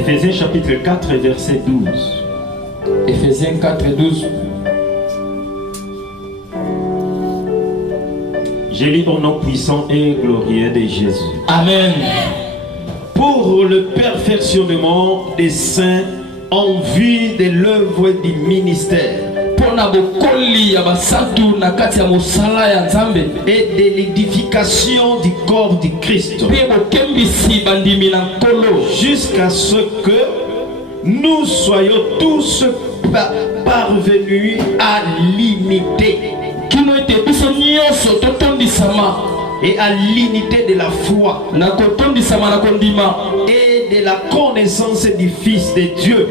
Éphésiens chapitre 4 verset 12. Éphésiens 4 et 12. Je lis au nom puissant et glorieux de Jésus. Amen. Pour le perfectionnement des saints en vue de l'œuvre du ministère et de l'édification du corps du Christ, jusqu'à ce que nous soyons tous parvenus à l'unité et à l'unité de la foi et de la connaissance du Fils de Dieu,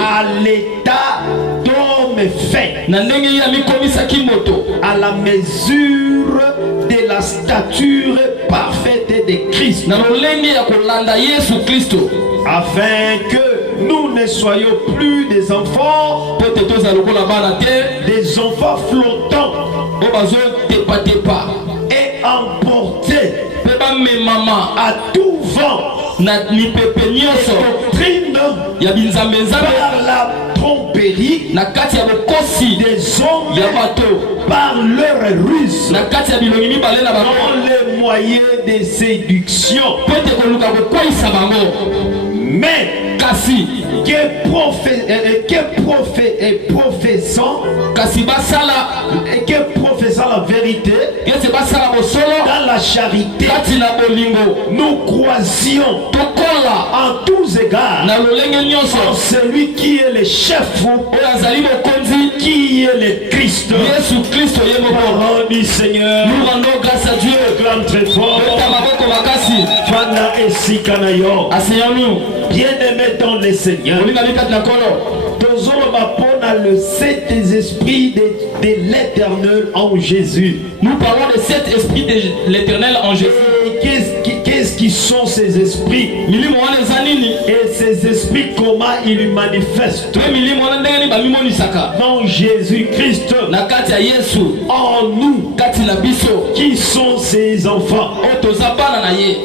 à l'état d'homme fait, à la mesure de la stature parfaite de Christ, afin que nous ne soyons plus des enfants flottants et emportés à tout vent par la tromperie des hommes, par leur ruse, dans les moyens de séduction. Mais professant la vérité dans la charité, nous croisions en tous égards en celui qui est le chef, qui est le Christ. Parole du Seigneur, nous rendons grâce à Dieu. Clame très fort. Fana et Sikanayo. Asseyons-nous. Bien-aimés dans le Seigneur, le Saint-Esprit de l'éternel en Jésus. Nous parlons de cet esprit de l'éternel en Jésus. Qu'est-ce qui sont ces esprits? Et ces esprits, comment ils manifestent? Dans Jésus-Christ, en nous, qui sont ces enfants?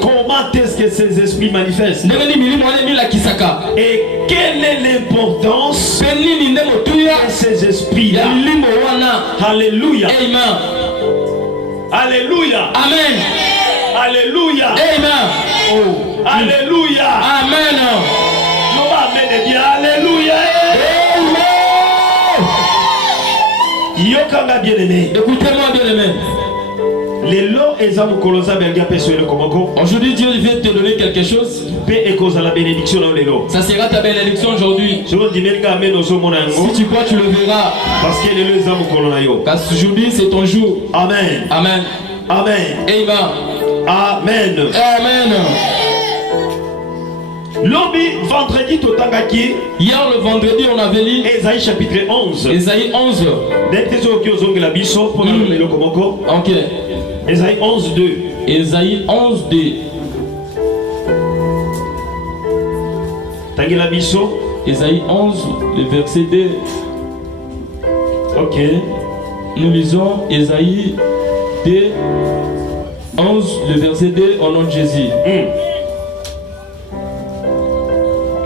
Comment est-ce que ces esprits manifestent? Et quelle est l'importance de ces esprits-là? Alléluia. Amen. Alléluia. Amen. Alléluia. Amen. Oh. Alléluia. Amen. Alléluia. Alléluia. Yokanga bien-aimé. Écoutez-moi bien-aimé. Aujourd'hui Dieu vient te donner quelque chose. Ça sera ta bénédiction aujourd'hui. Si tu crois, tu le verras. Parce qu'aujourd'hui c'est ton jour. Amen. Amen. Amen. Amen. Amen. Amen. Hier le vendredi on avait lu Ésaïe chapitre 11. Ésaïe 11. Ok. Ésaïe 11, 2. Ésaïe 11, 2. Ésaïe 11, le verset 2. Ok. Nous lisons Ésaïe 2, 11, le verset 2 au nom de Jésus.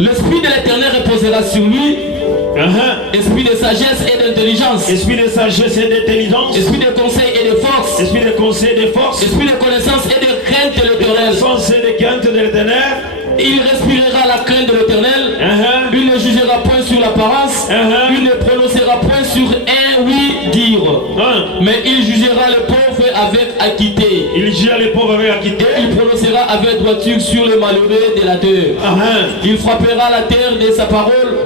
L'esprit de l'Éternel reposera sur lui. Esprit de sagesse et d'intelligence. Esprit de sagesse et d'intelligence. Esprit de conseil et de force. Esprit de conseil et de force. Esprit de connaissance et de crainte de l'Éternel. Il respirera la crainte de l'Éternel. Il ne jugera point sur l'apparence. Il ne prononcera point sur un oui dire. Mais il jugera le pauvre avec équité. Il jugera les pauvres avec équité. Il prononcera avec droiture sur le malheureux de la terre. Il frappera la terre de sa parole.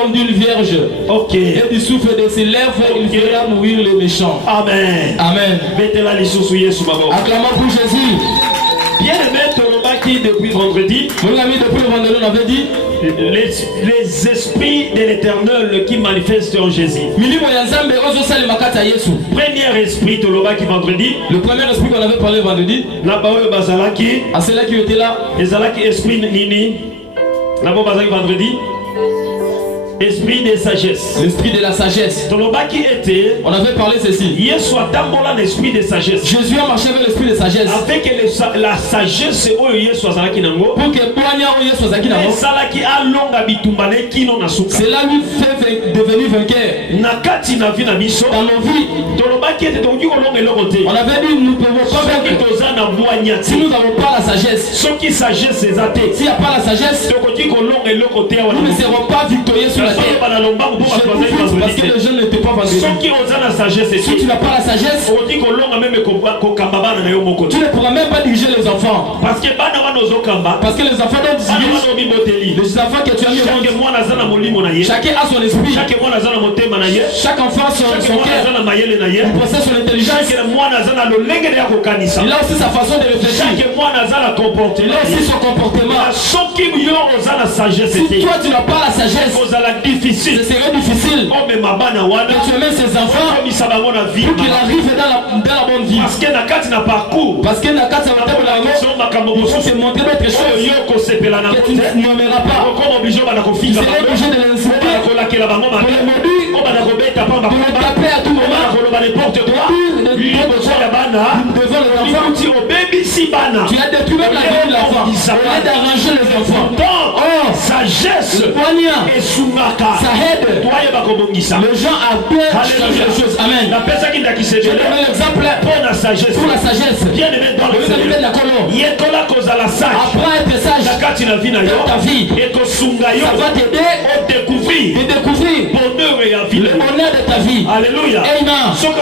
Comme d'une vierge. Et du souffle de ses lèvres, il fera mourir les méchants. Amen. Amen. Acclamons pour Jésus. Bien aimé, depuis vendredi, on avait dit les esprits de l'éternel qui manifestent en Jésus. Premier esprit qui vendredi. Le premier esprit qu'on avait parlé vendredi. À ceux-là qui étaient là. Esprit nini. Vendredi. Esprit de sagesse. L'esprit de la sagesse. On avait parlé ceci. L'esprit de sagesse. Jésus a marché avec l'esprit de sagesse. Avec la sagesse, pour que cela lui fait devenir vainqueur. Dans nos vies, on avait dit nous ne pouvons pas vaincre si nous n'avons pas la sagesse. S'il n'y a pas la sagesse, nous ne serons pas victorieux sur la terre. Parce que les gens ne t'ont pas vendredi. Si tu n'as pas la sagesse, tu ne pourras même pas diriger les enfants. Parce que les enfants doivent diriger les enfants que tu as mis. Chacun a son esprit. Chaque enfant a son cœur. Il possède son intelligence. Il a aussi sa façon de réfléchir. Il a aussi son comportement. Si toi tu n'as pas la sagesse, ce serait difficile que tu amènes ses enfants pour qu'ils arrivent dans la bonne vie. Parce que il faut te montrer d'autres choses que tu n'aimeras pas. Tu serais obligé de les insulter, pour les maudire, pour les taper à tout moment. Devant les enfants, tu as détruit même la vie de l'enfant. Au lieu d'arranger les enfants, sagesse et ça aide les gens à bien changer les choses. Amen. Je donne l'exemple pour la sagesse. Bien aimé dans le la colonne. Apprends à être sage dans ta vie. Ça va t'aider de découvrir le bonheur de ta vie. Alléluia. Amen. Si tu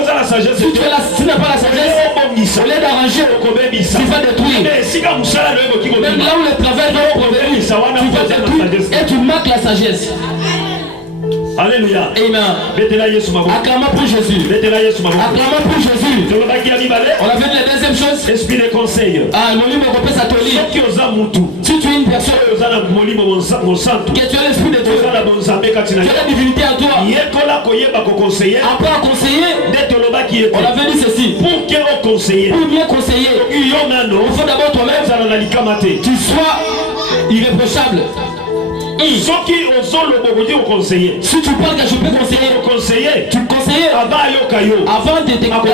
n'as pas la sagesse, au lieu d'arranger, tu vas détruire. Même là où le travail doit provenir, tu vas détruire et tu manques la sagesse. Alléluia. Amen. Acclamons pour Jésus. Acclamons pour Jésus. On a vu la deuxième chose. Esprit de conseil. Si tu es une personne que tu as l'esprit de Dieu, tu as la divinité en toi, apprends à conseiller. On avait dit ceci. Pour mieux conseiller, il faut d'abord toi-même tu sois irréprochable. Si tu parles que je peux conseiller, tu conseiller avant de te regarder.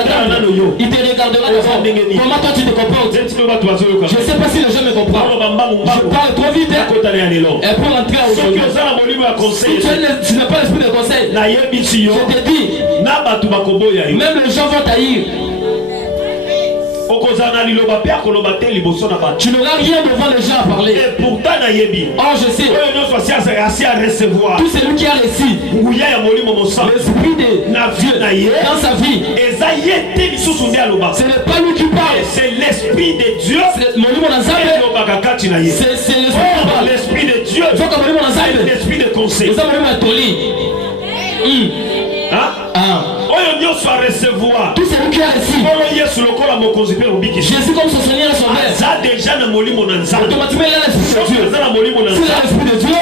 Il te regardera devant. Comment toi tu te comportes? Je ne sais pas si les gens me comprennent. Je parle trop vite et pour l'entrer aujourd'hui. Si tu n'as pas l'esprit de conseil, je te dis, même les gens vont taillir. Tu n'auras rien devant les gens à parler. Et pourtant, je sais. Tout celui qui a réussi l'esprit de Dieu dans sa vie, ce n'est pas lui qui parle, c'est l'esprit de Dieu. C'est l'esprit de Dieu. C'est l'esprit de conseil. Tout celui qui a réussi Jésus comme son Seigneur et son Maître, automatiquement il a l'esprit de Dieu. S'il a l'esprit de Dieu,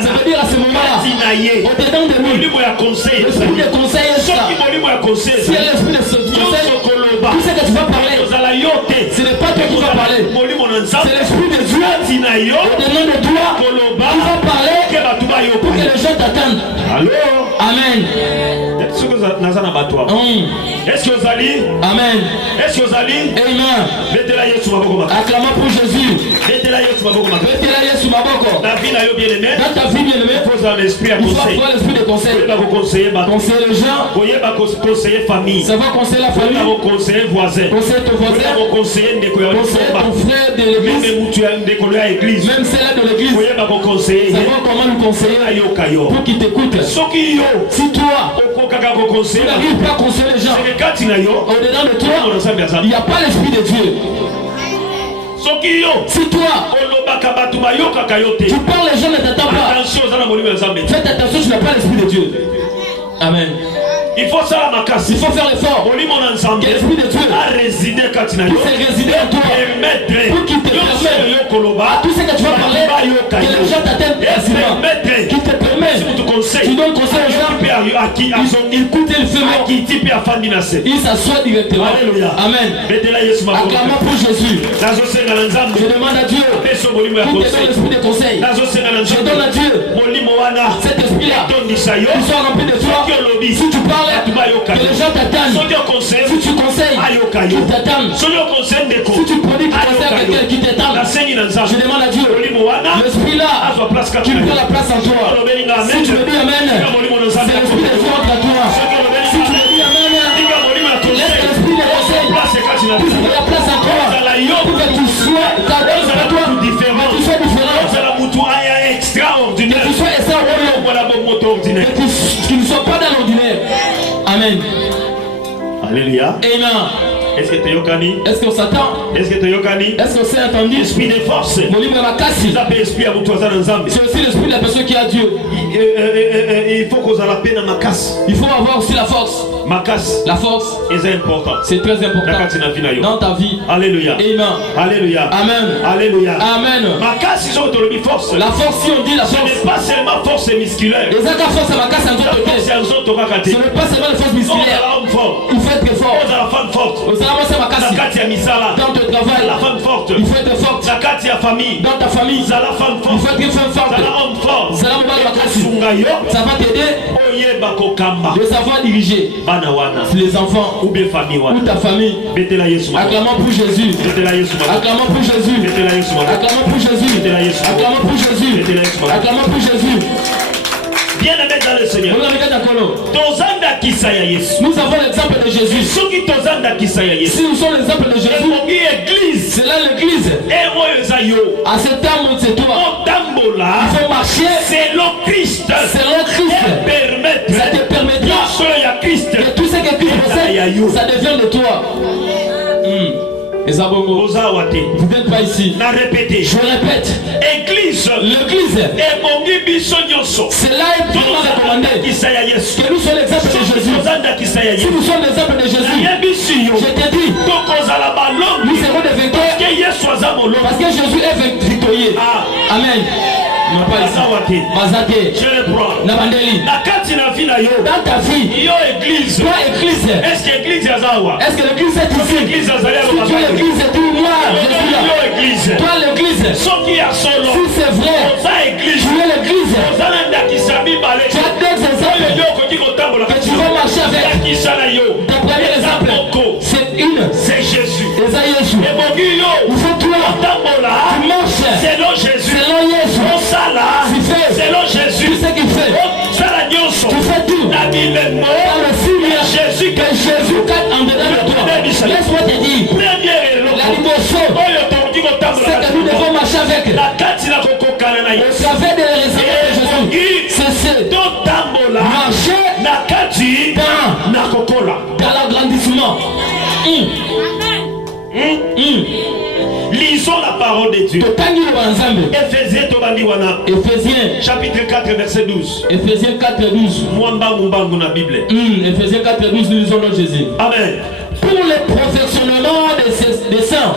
ça veut dire à ce moment-là, au-dedans de nous, l'esprit de conseil est là. Si elle a l'esprit de conseil, tout ce que tu vas parler, ce n'est pas toi qui vas parler, c'est l'esprit de Dieu au-dedans de toi qui va parler pour que les gens t'attendent. Amen. Est-ce que vous allez? Amen. Est-ce que vous allez? Amen. Acclamons pour Jésus. Dans ta vie bien-aimée, il faut avoir l'esprit de conseil. Conseiller les gens. Conseiller famille. Ça va conseiller la famille. Conseiller voisin. Conseiller ton voisin. Conseiller ton frère de l'église. Même celle de l'église. Ça va comment nous conseiller pour qu'il t'écoute. Si toi tu n'arrives pas à conseiller les gens, au-dedans de toi, il n'y a pas l'esprit de Dieu. Si toi tu parles, les gens ne t'attendent pas. Faites attention, tu n'as pas l'esprit de Dieu. Amen. Il faut faire l'effort. Que l'esprit de Dieu puisse résider en toi. Pour qu'il te permette à tout ce que tu vas parler, que les gens t'attendent facilement. Qu'il te permette. Tu donnes conseil aux gens. Il écoute et il fait mort. Il s'assoit directement. Amen. Acclamons pour Jésus. Je demande à Dieu qu'il te donne l'esprit de conseil. Je donne à Dieu cet esprit là, qu'ils soient remplis de toi. Si tu parles, que les gens t'attendent. Si tu conseilles, qu'ils t'attendent. Si tu prodiques, tu conseilles quelqu'un qui t'attend. Je demande à Dieu, l'esprit là, tu prends la place en toi. Si tu me dis Amen, c'est l'esprit de Dieu entre toi. Si tu me dis Amen, laisse l'esprit de conseil puisse prendre la place en toi pour que tu sois différent. Que tu sois extraordinaire. Que tu ne sois pas dans l'ordinaire. Amen. Alléluia. Amen. Est-ce que tu yokani? Est-ce qu'on s'attend? Est-ce que tu yokani? Est-ce qu'on s'est entendu? Esprit de force. C'est aussi l'esprit de la personne qui a Dieu. Il faut qu'on ait la peine à ma casse. Il faut avoir aussi la force. Ma casse. La force. C'est important. C'est très important. Dans ta vie. Alléluia. Amen. Alléluia. Amen. Alléluia. Amen. Ma casse, ils ont de force. La force, si on dit la force. Ce n'est pas seulement force musculaire. Les actes force à ma casse, ce n'est pas seulement la force musculaire. Il faut être fort. La femme forte. Dans ton travail, la femme forte. Il faut être forte. Famille. Dans ta famille, la femme forte. Il faut être une femme forte. Ça va t'aider de savoir diriger les enfants ou ta famille. Acclamons pour Jésus. Acclamons pour Jésus. Acclamons pour Jésus. Acclamons pour Jésus. Acclamons pour Jésus. Bien aimé dans le Seigneur. Nous avons l'exemple de Jésus. Si nous sommes l'exemple de Jésus, c'est là l'église. À cet homme, c'est toi. Il faut marcher selon Christ. Ça te permettra que tout ce que Christ possède, ça devient de toi. Vous n'êtes pas ici. Je répète. L'église. C'est là recommandé que nous sommes l'exemple de Jésus. Si nous sommes l'exemple de Jésus, je te dis, nous serons des vainqueurs parce que Jésus est victorieux. Amen. Non, pas ici. Mazate. Je reprends. Nabandeli. Dans ta vie. Église. Toi, église. Est-ce que l'église est là? Est-ce que l'église est ici? L'église est là. Si tu es l'église, dis-moi. Je suis là. Toi, l'église. Si c'est vrai. Tu es l'église. Tu as deux exemples que tu vas marcher avec. Ton premier exemple, c'est Jésus. Il faut toi. Tu marches selon Jésus. Selon Jésus. Tu sais qu'il fait. Tu fais tout. Dans le signe Jésus que Jésus cadre en dedans de toi. Laisse-moi te dire. La dimension, c'est que nous devons marcher avec. Au travers de l'enseignement de Jésus. C'est marcher dans l'agrandissement. Lisons la parole de Dieu. Éphésiens chapitre 4 verset 12. Éphésiens 4 12. Éphésiens 4 12, nous lisons notre Jésus. Amen. Pour le perfectionnement des saints,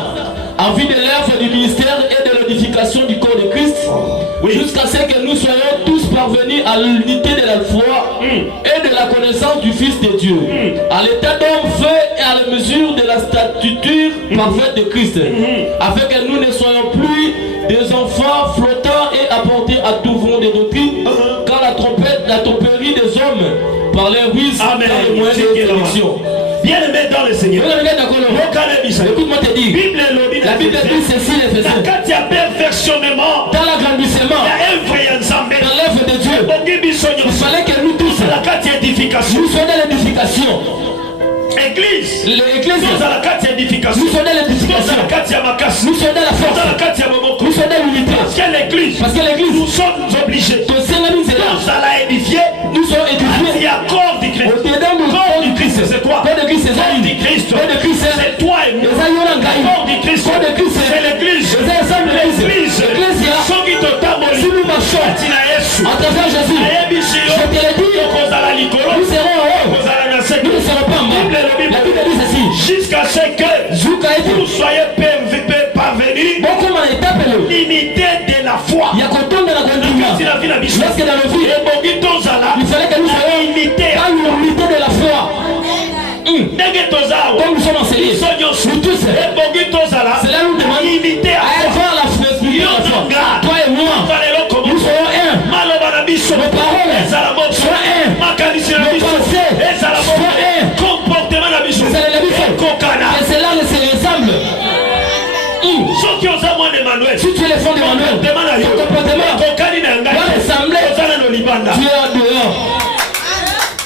en vue de l'œuvre du ministère et de l'édification du corps de Christ, jusqu'à ce que nous soyons tous parvenus à l'unité de la foi et de la connaissance du Fils de Dieu, à l'état d'homme fait et à la mesure de la stature parfaite de Christ, afin que nous ne soyons plus des enfants flottants et apportés à tout vent de doctrine, car la tromperie des hommes par les ruses dans le moyen de sélection. Bien aimé dans le Seigneur. Écoute-moi te dire. La Bible dit ceci, les Éphésiens. Dans l'agrandissement, dans l'œuvre de Dieu, il fallait que nous tous, nous soyons dans l'édification. L'église, nous sommes dans l'édification. Nous sommes dans la force. Nous sommes dans l'unité. Parce que l'église, nous sommes obligés. Nous sommes édifiés. Nous sommes édifiés. Il y a corps du Christ. Corps du Christ, c'est toi. Corps de Christ, c'est corps du Christ. C'est toi et moi. Corps du Christ. C'est l'église. L'église. Si nous marchons à travers Jésus, je te le dis, nous serons heureux. Nous ne serons pas morts. La Bible dit ceci. Jusqu'à ce que vous soyez parvenus l'unité de la foi. Lorsque dans le vie, il fallait que nous soyons dans l'unité de la foi. Comme nous sommes enseignés, nous tous, cela nous demande à avoir la foi. Toi et moi, nous serons un. Nos paroles que cela ne se ressemble. Si tu es le fond d'Emmanuel, ton comportement doit ressembler. Tu es dehors.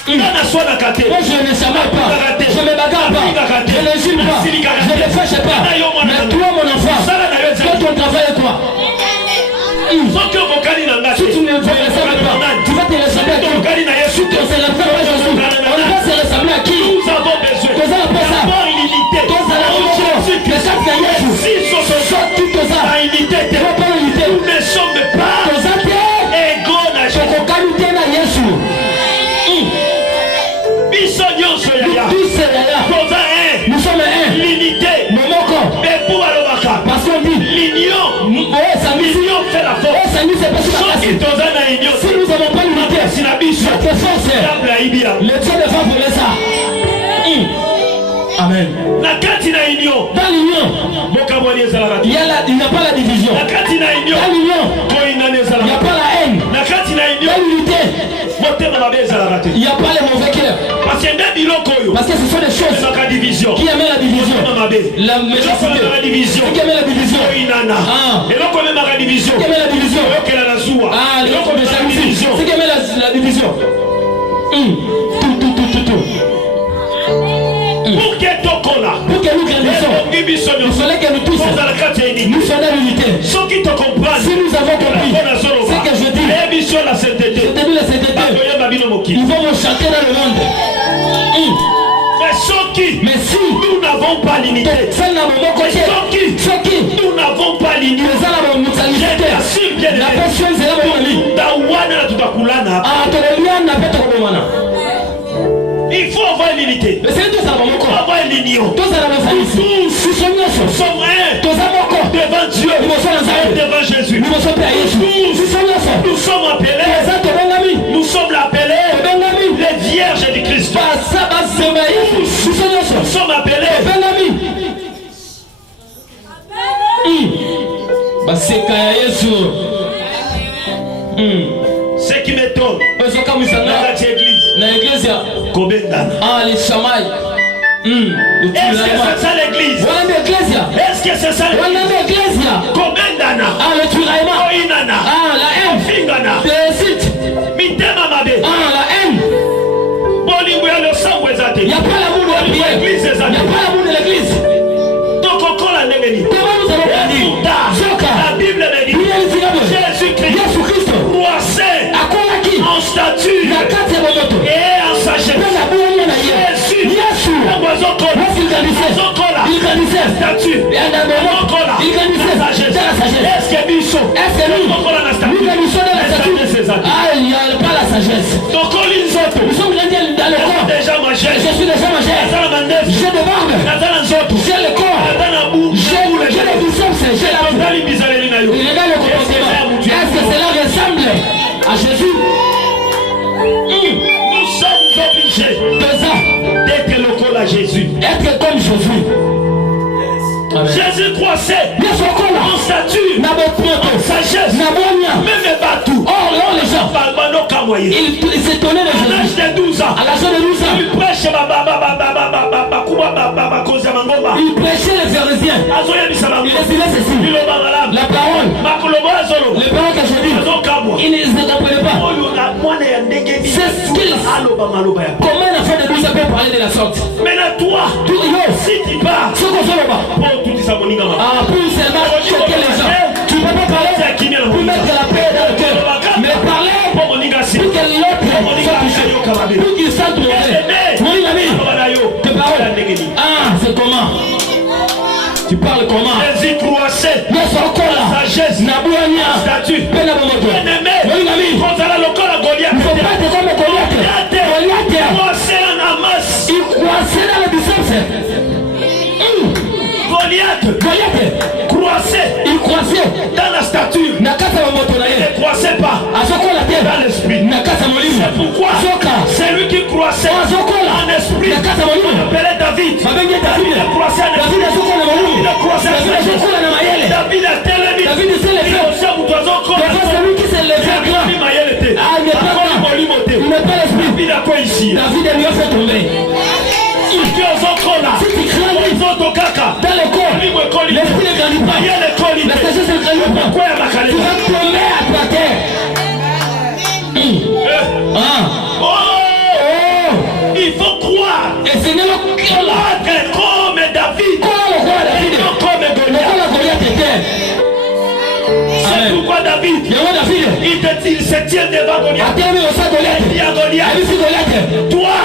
Moi je ne s'amène pas, je ne me bagarre pas, je ne gîme pas, je ne fâche pas. Mais toi mon enfant, toi ton travail est quoi? Si tu ne te ressembles pas, tu vas te ressembler à qui? Si tu ne te ressembles pas à Jésus, on va se ressembler à qui? Nous avons besoin d'avoir l'unité. Nous ne sommes pas égaux na Jésus. Nous sommes un. L'unité. Parce qu'on dit l'union fait la force. Si nous n'avons pas l'unité, notre force, le Dieu ne va voler ça. Amen. Dans l'union, il n'y a pas la division. Dans l'union, il n'y a pas la haine. Dans l'unité, il n'y a pas les mauvais cœurs. Parce que ce sont des choses qui amènent la division. La méchanceté. Qui amène la division. Qui amène la division. Ce qui amène la division. Tout. Pour que nous grandissons, il fallait que nous tous nous soyons dans l'unité. Si nous avons compris ce que je dis, la sainteté, ils vont me chanter dans le monde. Mais si nous n'avons pas l'unité, nous n'avons pas l'unité, il faut avoir l'unité. Il faut avoir l'union. Tous sommes un devant Dieu, devant Jésus. Nous sommes appelés, nous sommes appelés les vierges du Christ. Nous sommes appelés ce qui m'étonne dans l'église, les chamaïs. Est-ce que c'est ça l'église? Est-ce que c'est ça l'église? Le tiraillement, la haine, la haine. Il n'y a pas l'amour de la prière. Il n'y a pas l'amour de l'église. Comment nous allons grandir? La Bible me dit Jésus-Christ en statut et en sagesse. Jésus, il grandissait statut et en sagesse. Est-ce que nous grandissons dans la statut? Il n'y a pas la sagesse. Nous sommes grandis dans le corps. Je suis déjà majeur. J'ai de barbe. J'ai le corps. J'ai le biceps. J'ai la peau. Regarde le comportement. Est-ce que cela ressemble à Jésus? Nous sommes obligés d'être locaux à Jésus. Être comme Jésus. Jésus croissait en stature, en sagesse, même partout. Or les gens, ils s'étonnaient de Jésus. À l'âge de 12 ans, il prêchait il prêchait les pharisiens. Il disait ceci. La parole, les paroles que je dis, ils ne comprenaient pas. C'est ce qu'ils. Comment un enfant de 12 ans peut parler de la sorte? Maintenant toi, si tu pars, pour seulement choquer les gens. Tu ne peux pas parler pour mettre la paix dans le cœur, mais parler pour que l'autre soit touché, pour qu'il sente mauvais. Mon ami, tes paroles. C'est comment? Tu parles comment? Jésus croissait dans son corps, sagesse, statut, bien-aimé. Mon ami, il ne faut pas être comme Goliath. Il croissait en masse. Il croissait dans le biceps. Goliath croissait. Il croissait dans la stature. Il ne croissait pas dans l'esprit. C'est pourquoi celui qui croissait en esprit, on appelait David. Il croissait en esprit. Il croissait en esprit. David a tellement celui qui s'est levé grand. Il n'est pas l'esprit. David a mieux fait tomber. Si tu crains Dans le corps, l'esprit ne grandit pas. La sagesse ne grandit pas. Tu vas tomber à ta terre. Il faut croire. Et ce n'est pas comme David. C'est pourquoi David, il se tient devant Goliath. Il dit à Goliath, toi,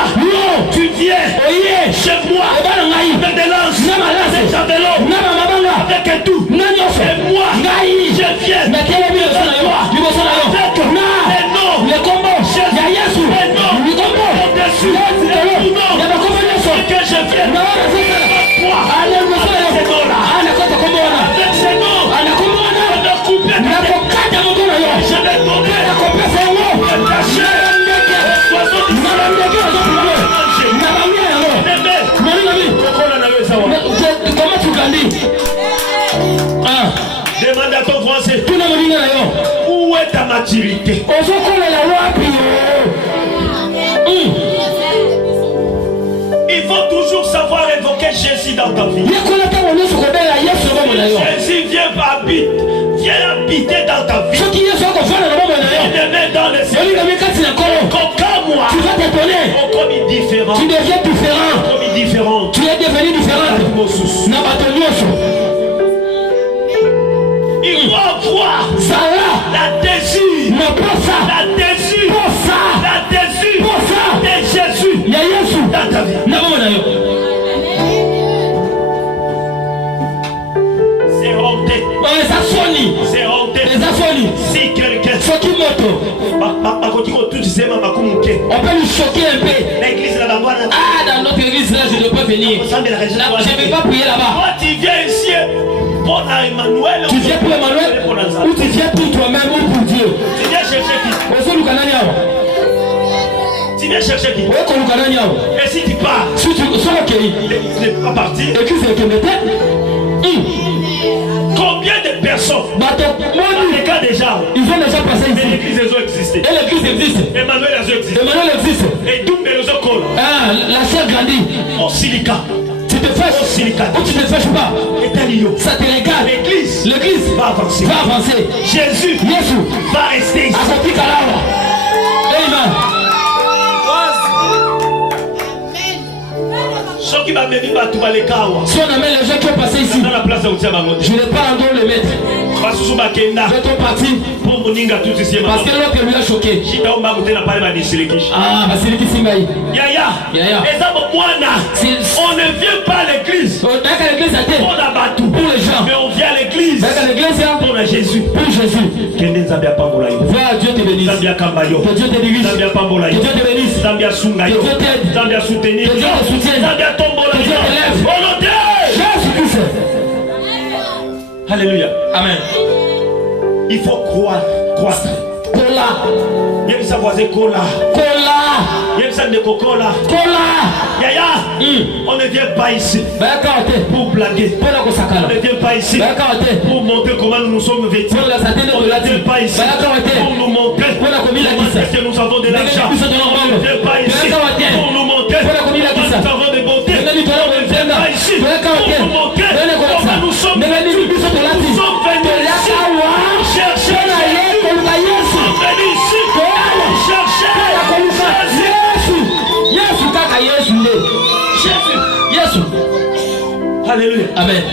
tu viens chez moi avec des lances, des javelots, avec tout. Et moi, je viens avec les noms, les combos, les noms, au-dessus, les noms, que je viens avec toi, avec ces noms-là, avec ces noms. Je vais tomber comment tu grandis? Demande à ton français. Où est ta maturité? Il faut toujours savoir évoquer Jésus dans ta vie. Jésus vient habiter dans ta vie. Il dans le ciel. Comme moi. Tu vas t'étonner. Comme il est différent. Tu deviens différent. Comme il est différent. Tu es devenu différent. Il faut avoir la désir. La désir. La désir de Jésus dans ta vie. C'est honteux. C'est honteux. Si quelqu'un on peut lui choquer un peu. Dans notre église là, je ne peux pas venir. Je ne vais pas prier là-bas. Toi, tu viens ici pour Emmanuel. Tu viens pour Emmanuel ou tu viens pour toi-même ou pour Dieu? Tu viens chercher qui? Tu viens chercher qui? Et si tu pars, l'église n'est pas partie. Combien de personnes dans les cas déjà, ils ont déjà passé ici. L'église a existé. Et l'église existe. Emmanuel a existé. Et d'où les autres la chair grandit. Au silica. Tu te fâches au silica. Ou tu te fâches pas. Ça te regarde. L'église va avancer. Jésus va rester ici. Amen. Si on amène les gens qui ont passé ici, je n'ai pas endroit le mettre. Je suis parti. Parce que l'autre lui a choqué. Ah, Basiliki Simbaï. On ne vient pas à l'église pour les gens, mais on vient à l'église pour Jésus. Que Dieu te bénisse. Que Dieu te dirige. Que Dieu te bénisse. Que Dieu t'aide. Que Dieu soutienne. Que Dieu te lève. Jésus-Christ. Alléluia. Amen. Il faut croire. Kola. Il y a sa voisine Kola. Il y a sa Kola. Yaya. On ne vient pas ici pour blaguer. On ne vient pas ici pour montrer comment nous sommes vêtus. On ne vient pas ici pour nous montrer est-ce que nous avons de l'argent. On ne vient pas ici pour nous montrer nous avons de beauté. On ne vient pas ici pour nous montrer comment nous sommes vêtus. Nous sommes venus ici chercher Alléluia. Amen.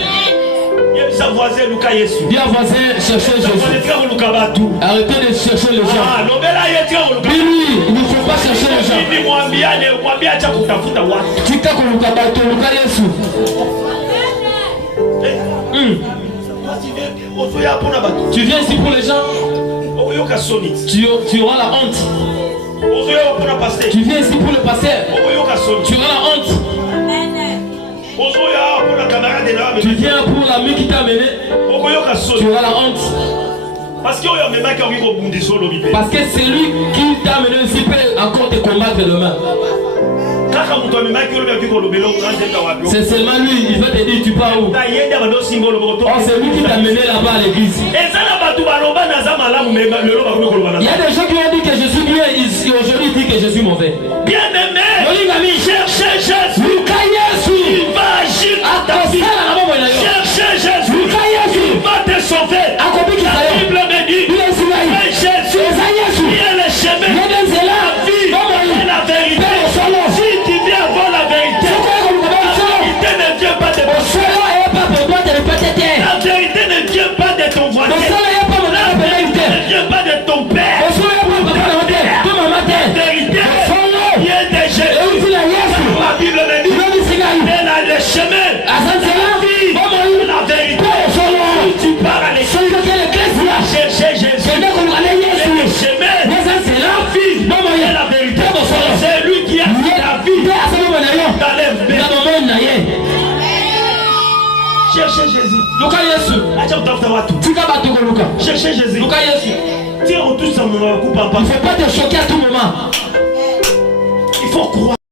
Viens voisin chercher Jésus. Arrêtez de chercher les gens. Lui, il ne faut pas chercher les gens. Tu viens ici pour les gens. Tu auras la honte. Tu viens ici pour le pasteur. Tu auras la honte. Tu viens pour l'ami qui t'a amené. Tu auras la honte. Parce que c'est lui qui t'a amené ici peut encore te combattre demain. C'est seulement lui, il va te dire tu pars où. Oh, c'est lui qui t'a amené là-bas à l'église. Il y a des gens qui ont dit que je suis bien ici, aujourd'hui dit que je suis mauvais. Bien aimé, cherchez Jésus. Il va agir dans ta Cherchez Jésus. Luka Yesu. Acha kutafuta watu. Tika batu ko Luka. Cherchez Jésus. Luka Yesu. Tiens, on touche ça, mon coup, papa. Il ne faut pas te choquer à tout moment. Il faut croire.